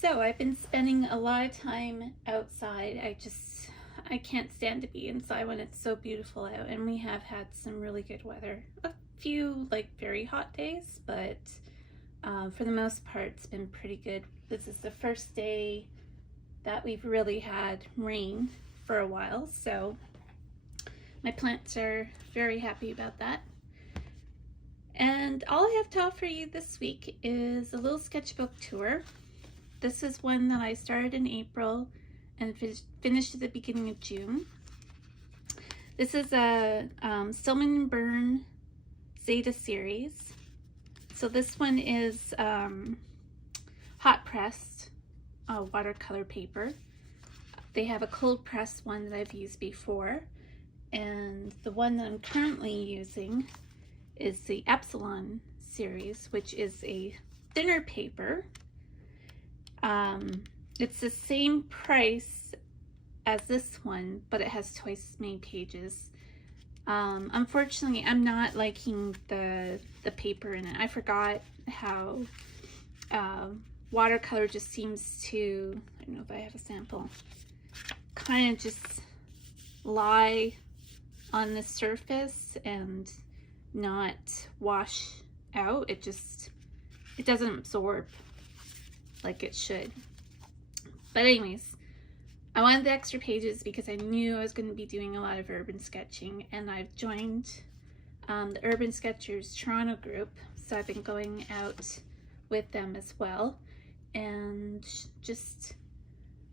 So I've been spending a lot of time outside. I can't stand to be inside when it's so beautiful out, and we have had some really good weather. A few like very hot days, but for the most part it's been pretty good. This is the first day that we've really had rain for a while, so my plants are very happy about that. And all I have to offer you this week is a little sketchbook tour. This is one that I started in April and finished at the beginning of June. This is a Stillman and Birn Zeta series. So this one is hot pressed watercolor paper. They have a cold pressed one that I've used before, and the one that I'm currently using is the Epsilon series, which is a thinner paper. It's the same price as this one, but it has twice as many pages. Unfortunately, I'm not liking the paper in it. I forgot how watercolor just seems to, I don't know if I have a sample, kind of just lie on the surface and not wash out. It doesn't absorb like it should. But anyways, I wanted the extra pages because I knew I was going to be doing a lot of urban sketching, and I've joined the Urban Sketchers Toronto group, so I've been going out with them as well, and just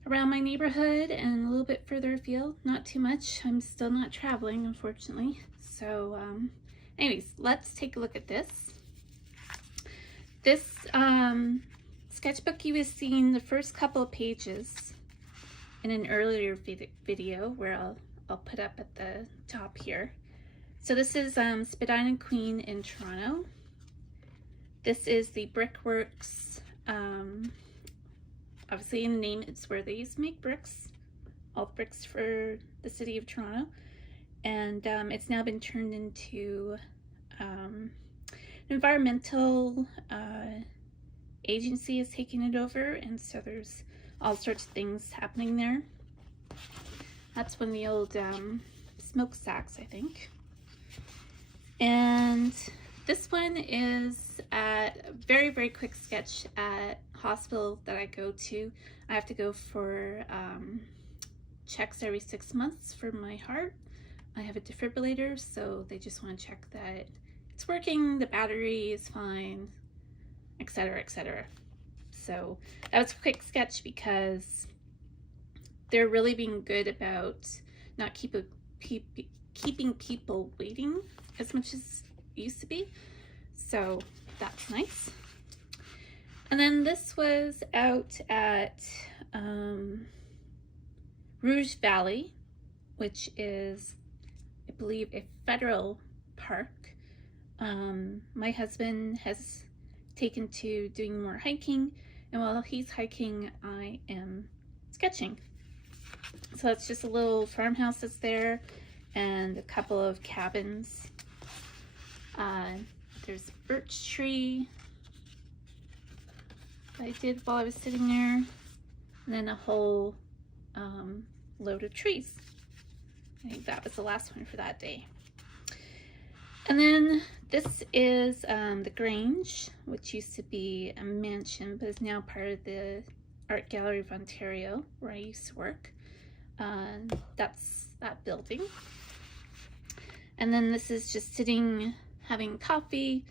around my neighborhood and a little bit further afield. Not too much. I'm still not traveling, unfortunately. So anyways, let's take a look at this. This sketchbook, you have seen the first couple of pages in an earlier video where I'll put up at the top here. So this is Spadina and Queen in Toronto. This is the Brickworks. Obviously in the name, it's where they used to make bricks, all bricks for the city of Toronto. And it's now been turned into an environmental agency is taking it over, and so there's all sorts of things happening there. That's one of the old smokestacks, I think. And this one is a very, very quick sketch at hospital that I go to. I have to go for checks every 6 months for my heart. I have a defibrillator, so they just want to check that it's working, the battery is fine, etc., etc. So that was a quick sketch because they're really being good about not keeping people waiting as much as it used to be. So that's nice. And then this was out at Rouge Valley, which is, I believe, a federal park. My husband has taken to doing more hiking, and while he's hiking, I am sketching. So it's just a little farmhouse that's there and a couple of cabins. There's a birch tree that I did while I was sitting there, and then a whole load of trees. I think that was the last one for that day. And then this is the Grange, which used to be a mansion but is now part of the Art Gallery of Ontario, where I used to work. That's that building. And then this is just sitting having coffee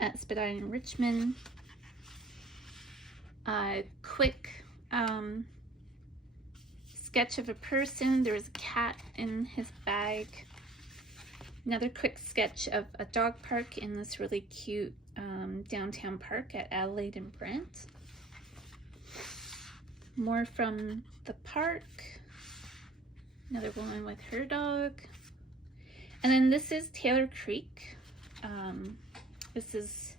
at Spadina in Richmond. Quick sketch of a person. There was a cat in his bag. Another quick sketch of a dog park in this really cute downtown park at Adelaide and Brent. More from the park. Another woman with her dog. And then this is Taylor Creek. This is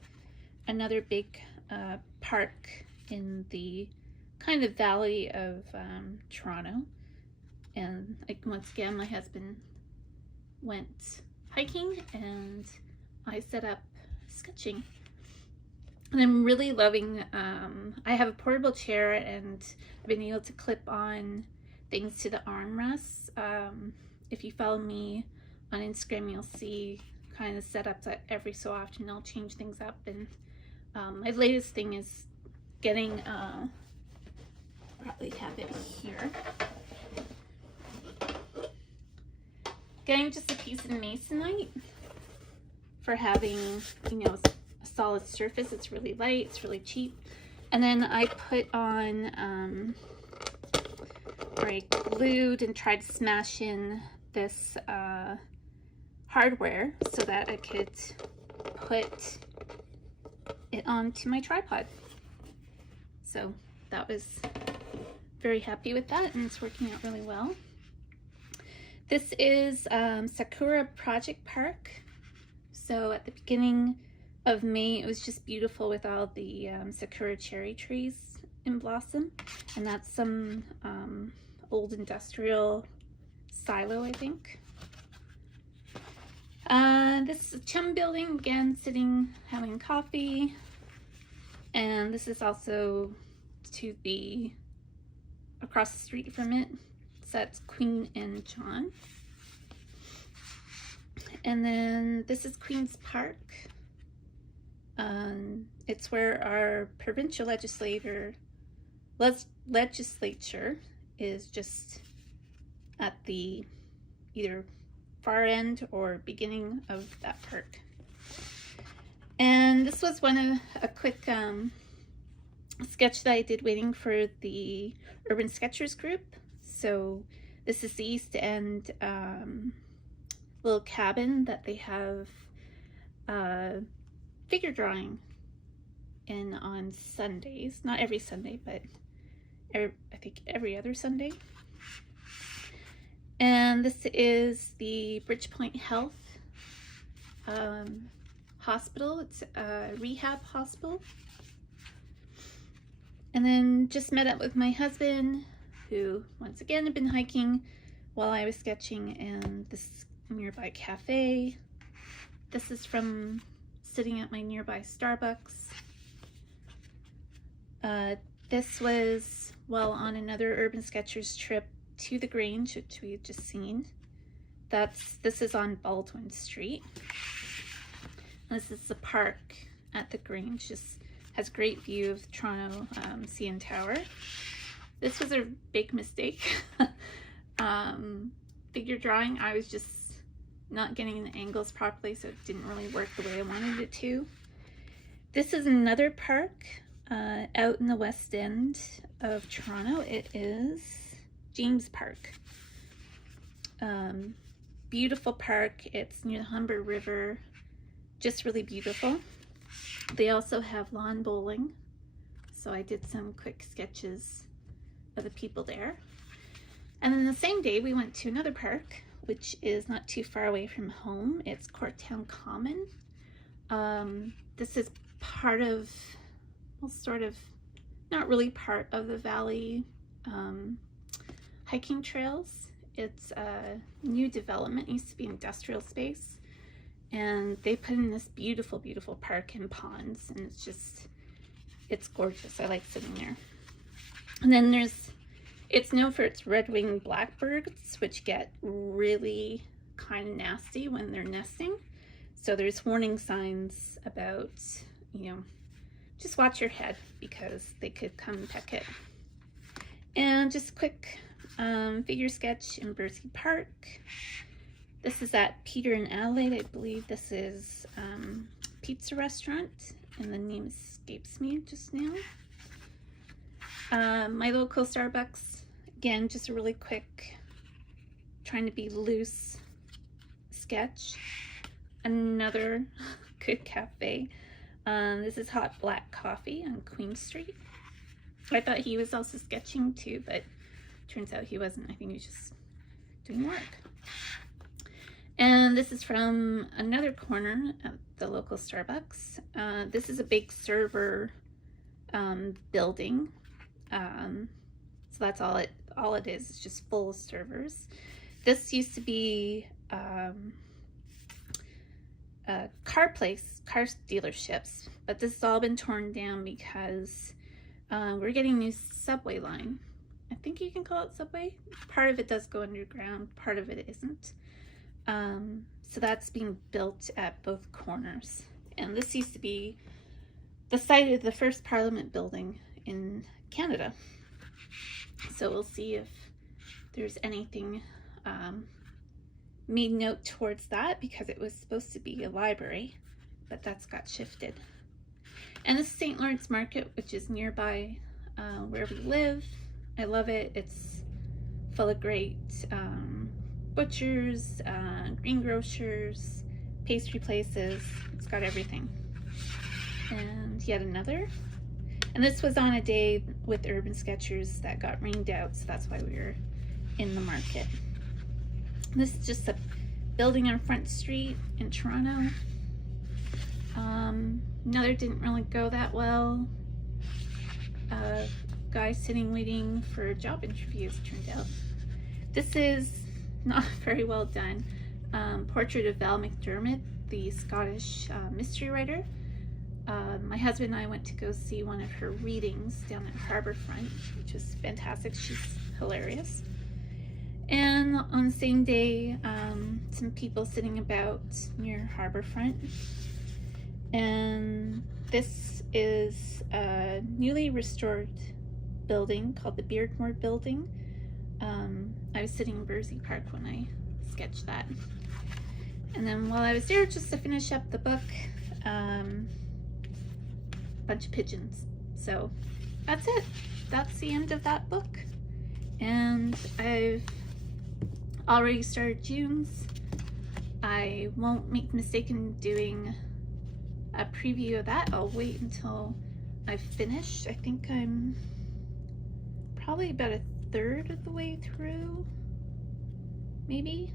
another big park in the kind of valley of Toronto. And like, once again, my husband went hiking and I set up sketching. And I'm really loving I have a portable chair, and I've been able to clip on things to the armrests. If you follow me on Instagram, you'll see kind of setups that every so often I'll change things up. And my latest thing is getting, probably have it here, getting just a piece of masonite for having, you know, a solid surface. It's really light, it's really cheap. And then I put on, or I glued and tried to smash in this hardware so that I could put it onto my tripod. So that was very happy with that, and it's working out really well. This is Sakura Project Park. So at the beginning of May, it was just beautiful with all the Sakura cherry trees in blossom. And that's some old industrial silo, I think. This is a chum building, again, sitting, having coffee. And this is also to the, across the street from it. So that's Queen and John. And then this is Queen's Park. It's where our provincial legislature is just at the either far end or beginning of that park. And this was a quick sketch that I did waiting for the Urban Sketchers group. So this is the East End little cabin that they have figure drawing in on Sundays. Not every Sunday, but I think every other Sunday. And this is the Bridgepoint Health Hospital. It's a rehab hospital. And then just met up with my husband, who once again had been hiking while I was sketching, and this nearby cafe. This is from sitting at my nearby Starbucks. This was while on another Urban Sketchers trip to the Grange, which we had just seen. This is on Baldwin Street. This is the park at the Grange. Just has a great view of Toronto CN Tower. This was a big mistake. Figure drawing, I was just not getting the angles properly, so it didn't really work the way I wanted it to. This is another park out in the West End of Toronto. It is James Park. Beautiful park. It's near the Humber River. Just really beautiful. They also have lawn bowling, so I did some quick sketches of the people there. And then the same day we went to another park, which is not too far away from home. It's Courttown Common. This is part of, well, sort of, not really part of the Valley hiking trails. It's a new development. It used to be industrial space. And they put in this beautiful, beautiful park and ponds, and it's gorgeous. I like sitting there. And then it's known for its red-winged blackbirds, which get really kind of nasty when they're nesting. So there's warning signs about, you know, just watch your head because they could come and peck it. And just a quick figure sketch in Bursey Park. This is at Peter and Adelaide. I believe this is pizza restaurant, and the name escapes me just now. My local Starbucks, again, just a really quick, trying to be loose sketch. Another good cafe. This is Hot Black Coffee on Queen Street. I thought he was also sketching too, but turns out he wasn't. I think he was just doing work. And this is from another corner at the local Starbucks. This is a big server building. So that's all it is. It's just full of servers. This used to be a car dealerships, but this has all been torn down because We're getting a new subway line. I think you can call it subway. Part of it does go underground, part of it isn't. So that's being built at both corners. And this used to be the site of the first Parliament building in Canada. So we'll see if there's anything made note towards that, because it was supposed to be a library, but that's got shifted. And this is St. Lawrence Market, which is nearby where we live. I love it. It's full of great butchers, greengrocers, pastry places. It's got everything. And yet another. And this was on a day with Urban Sketchers that got rained out, so that's why we were in the market. This is just a building on Front Street in Toronto. Another didn't really go that well. Guy sitting waiting for job interviews, turned out. This is not very well done. Portrait of Mcdermott, the Scottish mystery writer. My husband and I went to go see one of her readings down at Harbourfront, which was fantastic. She's hilarious. And on the same day, some people sitting about near Harbourfront. And this is a newly restored building called the Beardmore Building. I was sitting in Bursey Park when I sketched that. And then while I was there, just to finish up the book, bunch of pigeons. So that's it. That's the end of that book. And I've already started June's. I won't make the mistake in doing a preview of that. I'll wait until I've finished. I think I'm probably about a third of the way through, maybe.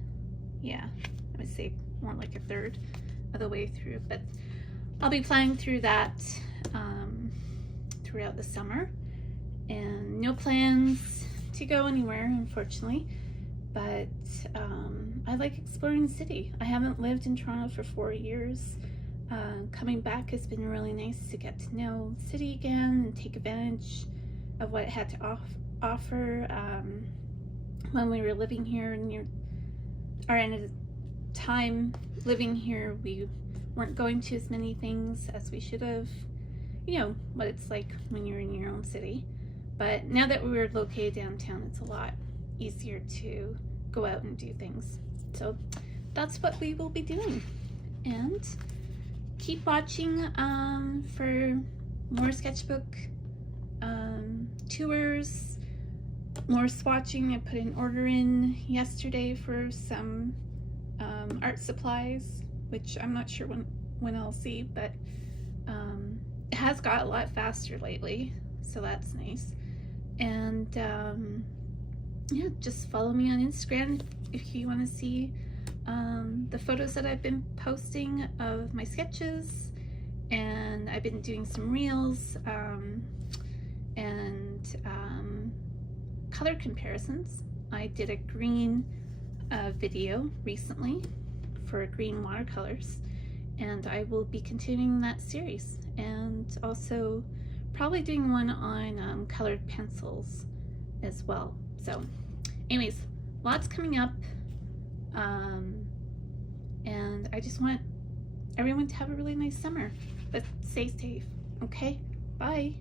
Yeah, I would say more like a third of the way through, but I'll be playing through that throughout the summer, and no plans to go anywhere, unfortunately, but I like exploring the city. I haven't lived in Toronto for 4 years. Coming back has been really nice to get to know the city again and take advantage of what it had to offer. When we were living here near our end of the time living here, we weren't going to as many things as we should have. You know what it's like when you're in your own city. But now that we're located downtown, it's a lot easier to go out and do things. So that's what we will be doing. And keep watching for more sketchbook tours, more swatching. I put an order in yesterday for some art supplies, which I'm not sure when I'll see, but it has got a lot faster lately, so that's nice. And yeah, just follow me on Instagram if you want to see the photos that I've been posting of my sketches, and I've been doing some reels and color comparisons. I did a green video recently for green watercolors, and I will be continuing that series, and also probably doing one on colored pencils as well. So anyways, lots coming up, and I just want everyone to have a really nice summer, but stay safe. Okay, bye.